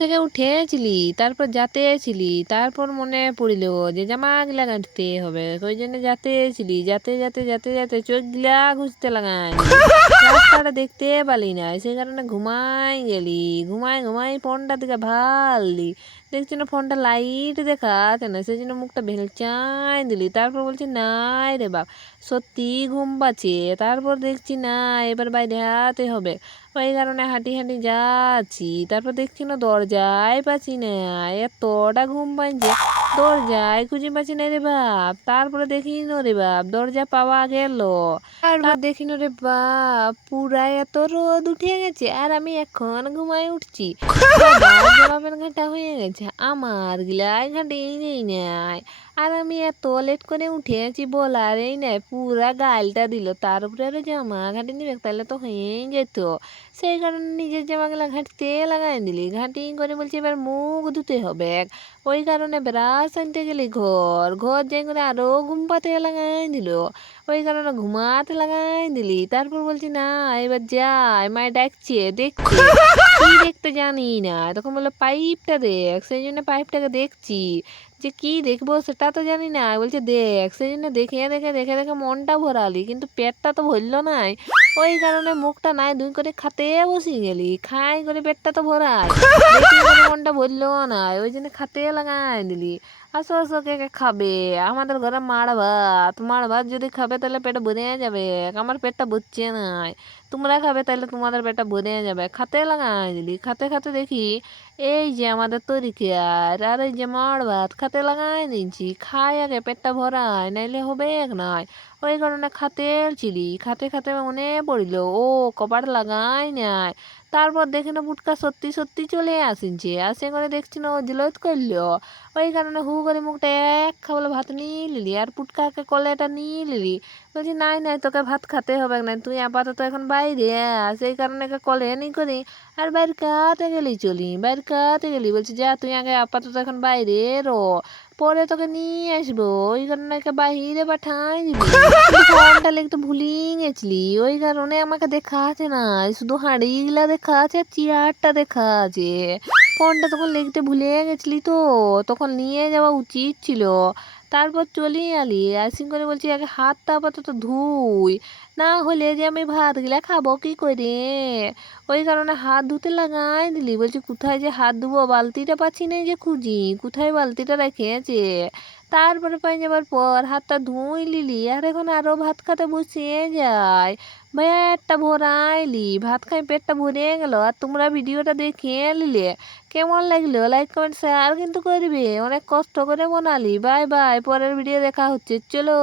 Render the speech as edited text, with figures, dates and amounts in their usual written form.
থেকে উঠেছিলি, তারপর যাতেছিলি, তারপর মনে পড়িল যে জামাগুলা গাঁটতে হবে, ওই জন্য যাতেছিলি, যাতে যাতে যাতে যাতে চোখগুলা ঘুষতে লাগাই দিলি, রাস্তাটা দেখতে পালি না, সেই কারণে ঘুমাই গেলি, ঘুমাই ঘুমাই ফোনটা দিকে ভাললি, দেখছি না ফোনটা লাইট দেখাচ্ছে না, সেই জন্য মুখটা ভেলচাই দিলি, তারপর বলছি নাই রে বাপ সত্যি ঘুম পাচ্ছে, তারপর দেখছি না এবার বাইরে হাতে হবে, ওই কারণে হাঁটি হাঁটি যাচ্ছি, তারপর দেখছি না দরজায় পাচ্ছি না, এতটা ঘুম পাইছে দরজায় খুঁজে পাচ্ছি না রে বাপ, তারপরে দেখি না রে বাপ দরজা পাওয়া গেল, তারপর দেখি না রে বাপ পুরা এত রোদ উঠে গেছে আর আমি এখন ঘুমায় উঠছি, জবাবের ঘাটা হয়ে গেছে, আমার গিলাই ঘাটেই নেই নাই, আর আমি এত লেট করে উঠেছি বলারই নাই, পুরা গালটা দিল, তার উপরে আরো জামা ঘাটি নিবে তাহলে তো হয়েই যেত, সেই কারণে নিজের জামাগুলা ঘাঁটতে লাগাই দিলি, ঘাঁটি করে বলছি এবার মুখ ধুতে হবে, ওই কারণে ব্রাশ আনতে গেলি ঘর ঘর যাই করে আরো ঘুম পাতে লাগাই দিল, ওই কারণে ঘুমাতে লাগাই দিলি, তারপর বলছি না এবার যাই মায়ে ডাকছে দেখছে, কি দেখতে জানি না, তখন বললো পাইপটা দেখ, সেই জন্য পাইপটাকে দেখছি, যে কি দেখবো সেটা তো জানি না, বলছে দেখ, সেই জন্য দেখে দেখে দেখে দেখে মনটা ভরালি কিন্তু পেটটা তো ভরলো নাই, ওই কারণে মুখটা নাই দুই করে খাতে বসে গেলি, খাই করে পেটটা তো ভরাই, দেখি করে মনটা ভরলো না, ওই জন্য খাতে লাগাই দিলি, আসো আসো কে কে খাবে, আমাদের ঘরে মাড় ভাত যদি খাবে তাহলে পেটে ভরে যাবে, আমার পেটটা ভরছে নাই, তোমরা খাবে তাহলে তোমাদের পেটটা ভরে যাবে, খাতে লাগাই দিলি, খাতে খাতে দেখি এই যে আমাদের তৈরি আর এই যে মাড় ভাত খাতে লাগাই দিচ্ছি, খাই আগে পেটটা ভরাই নাইলে হবে এক নয়, ওই কারণে খাতে চিলি, খাতে খাতে মনে পড়িল ও কপাট লাগাই নাই, তারপর দেখি না পুটকা সত্যি সত্যি চলে আসিনছে, আসে করে দেখছি না ও জিলত করলো, ওই কারণে হু করে মুখটা এক খাবলে ভাত নিয়ে লিলি, আর পুটকাকে কলেটা নিয়ে লিলি, বলছি নাই নাই তোকে ভাত খেতে হবে না, তুই আপাতত এখন বাইরে সেই কারণে কলে নি করি, আর বাইরে কাতে গেলি চলি, বাইরে কাতে গেলি, বলছি যা তুই আগে আপাতত এখন বাইরে রো, পরে তোকে নিয়ে আসবো, ওই কারণে বাহিরে পাঠাই দিবি, ফোনটা লিখতে ভুলি গেছিলি, ওই কারণে আমাকে দেখা আছে না, শুধু হাঁড়িগুলা দেখা আছে আর চেয়ারটা দেখা আছে, ফোনটা তখন লিখতে ভুলে গেছিলি তো, তখন নিয়ে যাওয়া উচিত ছিল, তারপর চলে আলি, আসি করে বলছি আগে হাতটা আপাতত ধুই, না হলে যে আমি ভাতগুলা খাবো কি করে, ওই কারণে হাত ধুতে লাগাই দিলি, বলছি কোথায় যে হাত ধুবো বালতিটা পাচ্ছি না, যে খুঁজি কোথায় বালতিটা রেখেছে, তারপরে পাই যাবার পর হাতটা ধুই লিলি, আর এখন আরো ভাত খাতে বসে যায়, পেটটা ভরাইলি, ভাত খাই পেটটা ভরে গেল, আর তোমরা ভিডিওটা দেখে নিলে কেমন লাগলো লাইক কমেন্ট শেয়ার কিন্তু করবে, অনেক কষ্ট করে বানালি, বাই বাই, পরের ভিডিও দেখা হচ্ছে, চলো।